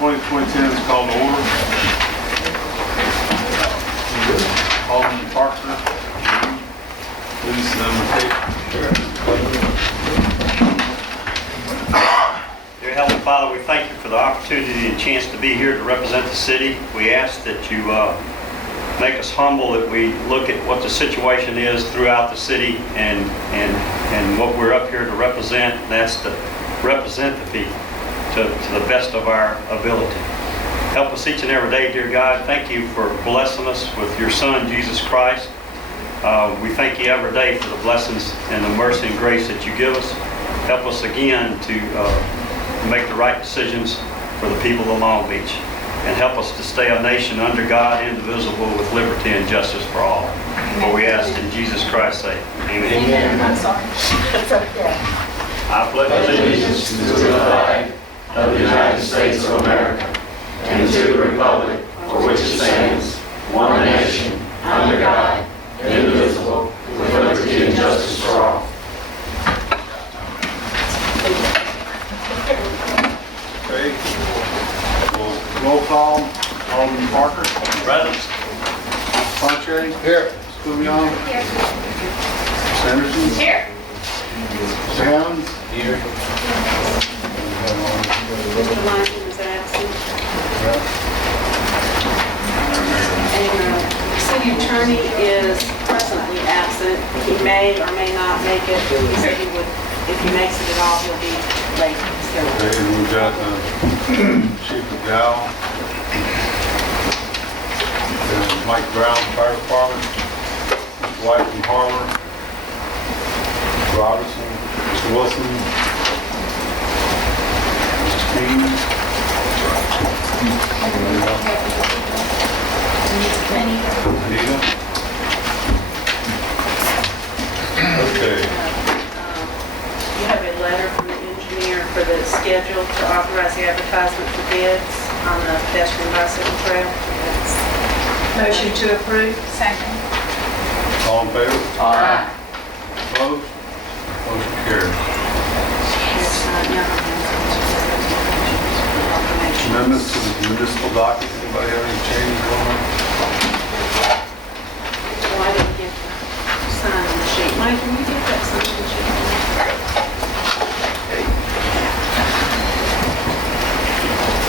2010 is called to order. Alderman Parker, please Dear Heavenly Father, we thank you for the opportunity and chance to be here to represent the city. We ask that you make us humble, that we look at what the situation is throughout the city and what we're up here to represent, and that's to represent the people to the best of our ability. Help us each and every day, dear God. Thank you for blessing us with your Son, Jesus Christ. We thank you every day for the blessings and the mercy and grace that you give us. Help us again to make the right decisions for the people of Long Beach. And help us to stay a nation under God, indivisible, with liberty and justice for all. For we ask in Jesus Christ's sake. Amen. Amen. I'm sorry. It's okay. I pledge allegiance to the flag of the United States of America and to the republic for which it stands, one nation, under God, indivisible, with liberty and justice for all. Okay. Roll call. Alderman Parker. Present. Panche. Here. Scullon. Here. Sanderson. Here. Hammonds. Here. Mr. Lyman is absent. And the city attorney is presently absent. He may or may not make it. He said he would, if he makes it at all, he'll be late. Okay, and we've got Chief McDowell, and Mike Brown, Fire Department, Mr. White from Harbor, Mr. Robertson, Mr. Wilson, Mr. King. Anita. Okay. You have a letter from the engineer for the schedule to authorize the advertisement for bids on the pedestrian bicycle trail. Motion to approve. Second. All in favor? Aye. Opposed? Motion carries. Amendments to the municipal docket. Anybody have any changes on that? Well, I didn't get the sign-in sheet. Mike, can you get that sign-in sheet?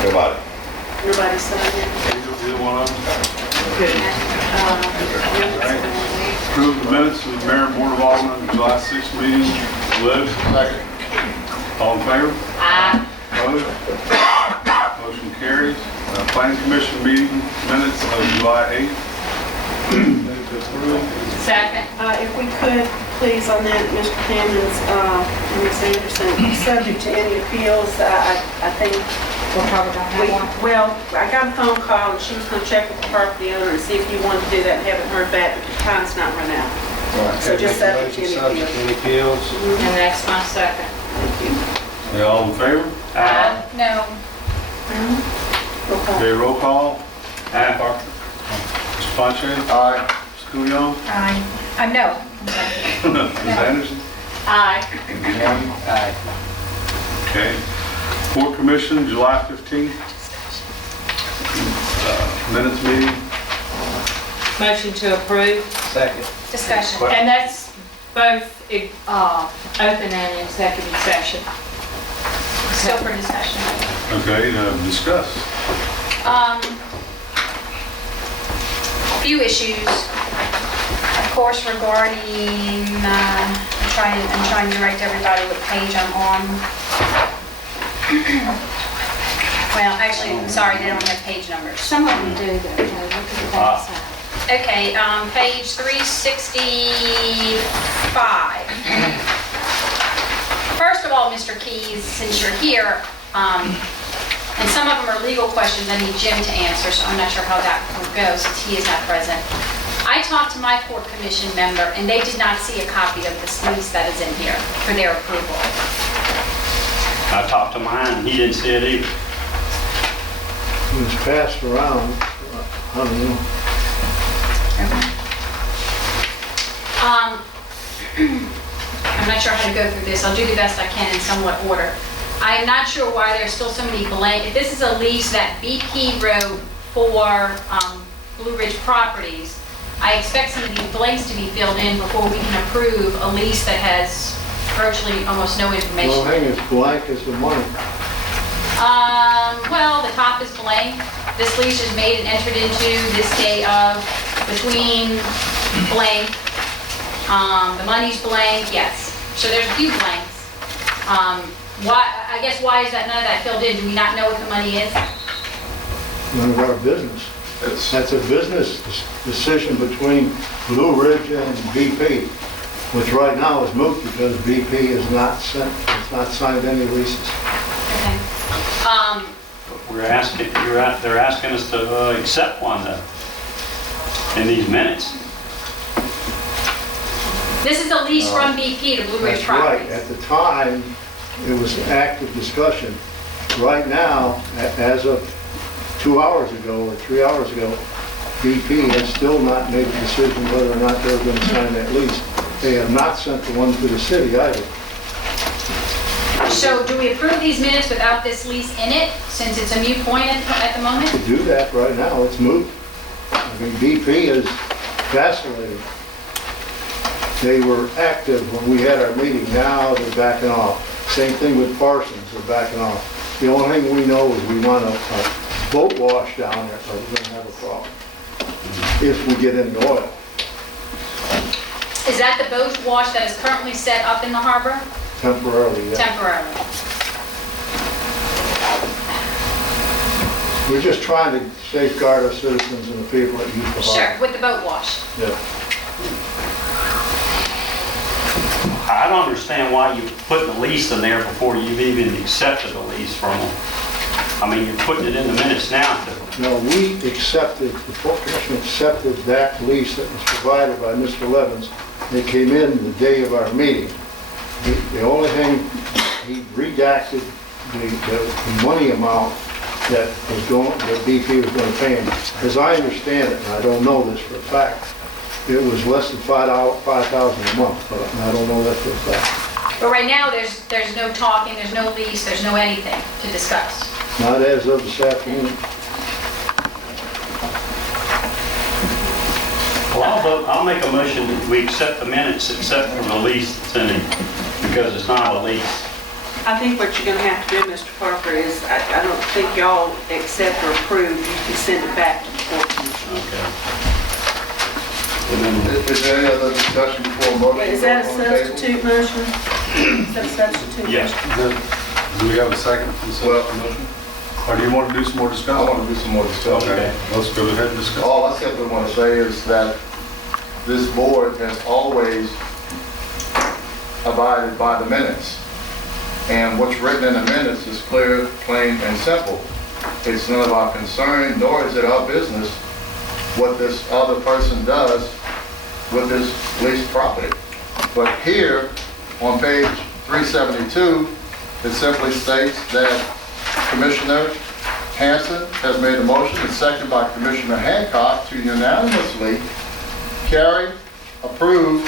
Everybody. Nobody signed in? Either one of them? Good. Approve the minutes of the Mayor and Board of Aldermen July 6th meeting. Liv? Second. All in favor? Aye. Opposed? Motion carries. Planning Commission meeting minutes of July 8th. Move to approve. Second. If we could, please, on that, Mr. Hammons, Ms. Anderson, subject to any appeals, I think, We'll probably don't have one. well, I got a phone call and she was going to check with the property owner and see if you wanted to do that and haven't heard back, but the time's not run out. So just subject to any appeals. And that's my second. They all in favor? Aye. No. Roll call. Okay, roll call. Aye. Parker. Mr. Panche? Aye. Scullon? Aye. No. Ms. Anderson? Aye. Aye. Okay. Port Commission, July 15th. Minutes meeting. Motion to approve. Second. Discussion. And that's both open and executive session. Still for discussion. Okay, discuss. Few issues, of course, regarding, I'm trying to direct everybody what page I'm on. Well, actually, I'm sorry, they don't have page numbers. Some of them do though. Look at the back side. Okay, page 365. First of all, Mr. Keys, since you're here, and some of them are legal questions I need Jim to answer, so I'm not sure how that will go since he is not present. I talked to my Port Commission member, and they did not see a copy of this lease that is in here for their approval. I talked to mine, and he didn't see it either. It was passed around, I don't know. I'm not sure how to go through this. I'll do the best I can in somewhat order. I'm not sure why there's still so many blank, if this is a lease that BP wrote for Blue Ridge Properties, I expect some of these blanks to be filled in before we can approve a lease that has virtually almost no Well, information. hang as blank as the money. Well, the top is blank. This lease is made and entered into this day of, between blank. The money's blank, yes. So there's a few blanks. Why, I guess why is that none of that filled in? Do we not know what the money is? None of our business. That's a business decision between Blue Ridge and BP, which right now is moot because BP has not signed any leases. Okay. We're asking, they're asking us to accept one though, in these minutes. This is a lease from BP to Blue Ridge That's right. Properties. At the time, it was an active discussion. Right now, as of 2 hours ago or 3 hours ago, BP has still not made a decision whether or not they're going to sign that lease. They have not sent the one to the city either. So do we approve these minutes without this lease in it, since it's a moot point at the moment? To do that right now, it's moot. I mean, BP is vacillating. They were active when we had our meeting. Now they're backing off. Same thing with Parsons, they're backing off. The only thing we know is we want a boat wash down there, or we're gonna have a problem. If we get any oil. Is that the boat wash that is currently set up in the harbor? Temporarily, yeah. Temporarily. We're just trying to safeguard our citizens and the people that use the Sure, harbor. with the boat wash. Yeah. I don't understand why you put the lease in there before you've even accepted the lease from them. I mean, you're putting it in the minutes now to, No, we accepted, the Port Commission accepted that lease that was provided by Mr. Levens. They came in the day of our meeting. The only thing, he redacted the money amount that was going, that BP was going to pay him. As I understand it, and I don't know this for a fact, it was less than $5,000 a month, but I don't know that for a fact. But right now, there's no talking, there's no lease, there's no anything to discuss. Not as of this afternoon. well, I'll make a motion that we accept the minutes except for the lease that's in it, because it's not a lease. I think what you're gonna have to do, Mr. Parker, is, I don't think y'all accept or approve, you can send it back to the court commission. Okay. And then, Is there any other discussion before a motion? Is that a goes on the table? substitute motion? Is that a substitute? yes. Do we have a second for the Well- motion? Or do you want to do some more I discussion? want to do some more discussion. Okay, let's go ahead and discuss. All I simply want to say is that this board has always abided by the minutes. And what's written in the minutes is clear, plain, and simple. It's none of our concern, nor is it our business what this other person does with this leased property. But here, on page 372, it simply states that Commissioner Hanson has made a motion, and seconded by Commissioner Hancock, to unanimously carry, approve,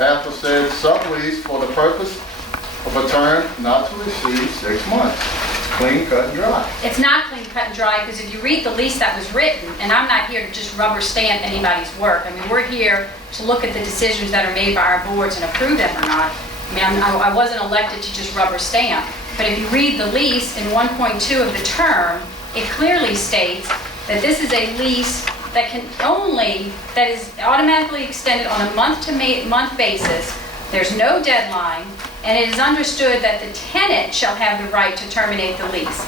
aforesaid sublease for the purpose of a term not to exceed 6 months. Clean, cut, and dry. It's not clean cut and dry, because if you read the lease that was written, and I'm not here to just rubber stamp anybody's work. I mean, we're here to look at the decisions that are made by our boards and approve them or not. I mean, I wasn't elected to just rubber stamp. But if you read the lease in 1.2 of the term, it clearly states that this is a lease that that is automatically extended on a month-to-month basis. There's no deadline, and it is understood that the tenant shall have the right to terminate the lease.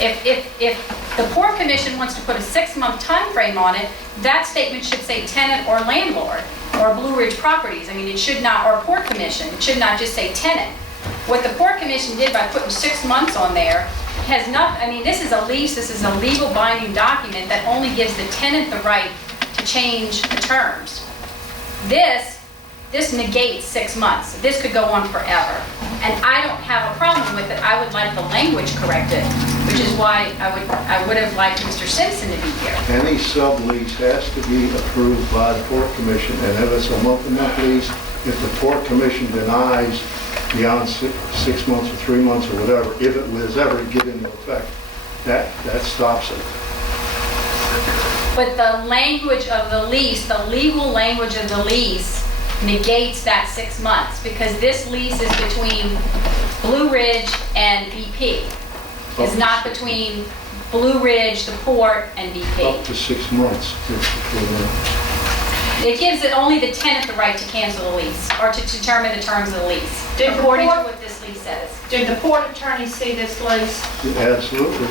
If the Port Commission wants to put a 6-month time frame on it, that statement should say tenant or landlord, or Blue Ridge Properties. I mean, it should not, or Port Commission, it should not just say tenant. What the Port Commission did by putting 6 months on there has not, I mean, this is a lease, this is a legal binding document that only gives the tenant the right to change the terms. This negates 6 months. This could go on forever. And I don't have a problem with it. I would like the language corrected, which is why I would have liked Mr. Simpson to be here. Any sublease has to be approved by the Port Commission, and if it's a month-to-month lease, if the Port Commission denies beyond 6 months or 3 months or whatever, if it was ever to get into effect, that stops it. But the language of the lease, the legal language of the lease negates that 6 months, because this lease is between Blue Ridge and BP. It's not between Blue Ridge, the port, and Up BP. to 6 months. It gives it only the tenant the right to cancel the lease, or to determine the terms of the lease, Did the according to port- what this lease says. Did the port attorney see this lease? Absolutely.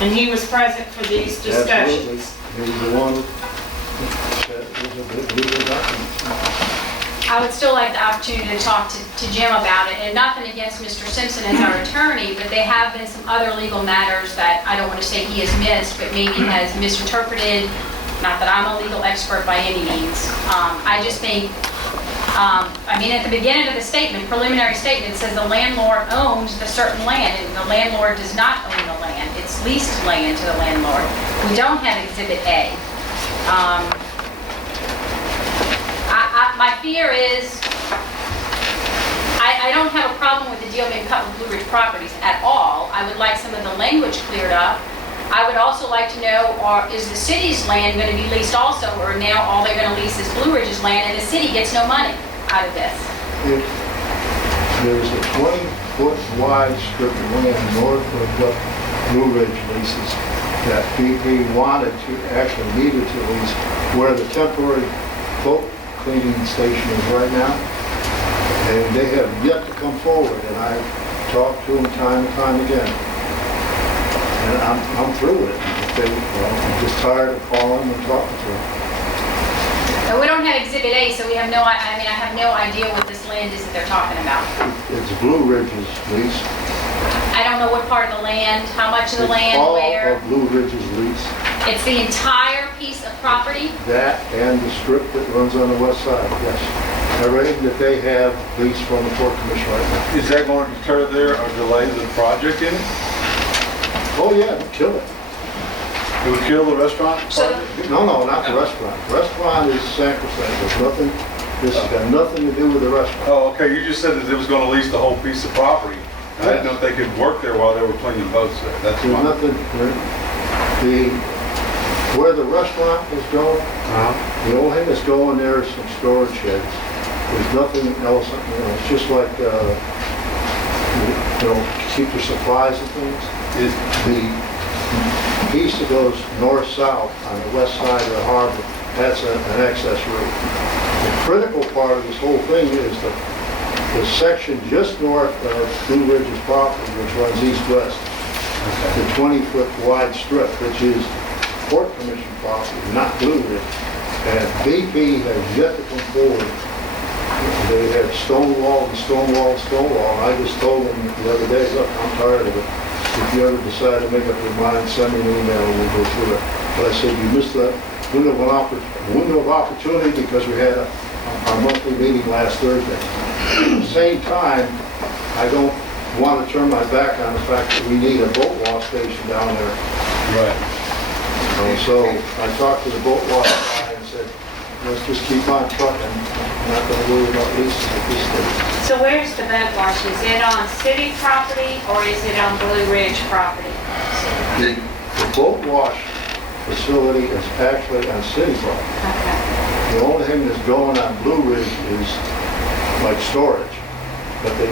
And he was present for these Absolutely. discussions? He was the one that said it was a bit legal document. I would still like the opportunity to talk to Jim about it, and nothing against Mr. Simpson as our attorney, but there have been some other legal matters that I don't want to say he has missed, but maybe has misinterpreted. Not that I'm a legal expert by any means. I just think, at the beginning of the statement, preliminary statement, it says the landlord owns the certain land, and the landlord does not own the land. It's leased land to the landlord. We don't have Exhibit A. My fear is, I don't have a problem with the deal being cut with Blue Ridge Properties at all. I would like some of the language cleared up. I would also like to know, is the city's land going to be leased also, or now all they're going to lease is Blue Ridge's land and the city gets no money out of this? If there's a 20-foot wide strip of land north of what Blue Ridge leases that BP wanted to, actually needed to lease, where the temporary boat cleaning station is right now. And they have yet to come forward, and I've talked to them time and time again. And I'm through with it. I'm just tired of calling and talking to them. But we don't have Exhibit A, so we have no, I have no idea what this land is that they're talking about. It's Blue Ridge's lease. I don't know what part of the land, how much of the land, It's where. all of Blue Ridge's lease. It's the entire piece of property? That and the strip that runs on the west side, yes. Everything that they have leased from the Port Commission right now. Is that going to deter there or delay the project in it? Oh, yeah, kill it. It would kill the restaurant? So- project? No, not the restaurant. The restaurant is sacrosanct. There's nothing, this has got nothing to do with the restaurant. Oh, okay, you just said that it was going to lease the whole piece of property. I didn't know if they could work there while they were cleaning boats there. That's There's fine. nothing, where the restaurant is going, the only thing that's going there is some storage sheds. There's nothing else, it's just like, keep your supplies and things. The piece that goes north-south on the west side of the harbor, that's an access route. The critical part of this whole thing is the section just north of Blue Ridge's property, which runs east-west. The 20-foot wide strip, which is Port Commission property, not Blue Ridge. And BP has yet to come forward. They have stonewall and stonewall and stonewall. I just told them the other day, look, I'm tired of it. If you ever decide to make up your mind, send me an email and we'll go through it. But I said, you missed that window of opportunity because we had our monthly meeting last Thursday. At the same time, I don't want to turn my back on the fact that we need a boat wash station down there. Right. So I talked to the boat wash guy and said, let's just keep on trucking. I'm not going to worry about leases at this stage. So where's the boat wash? Is it on city property or is it on Blue Ridge property? The boat wash facility is actually on city property. Okay. The only thing that's going on Blue Ridge is like storage. But they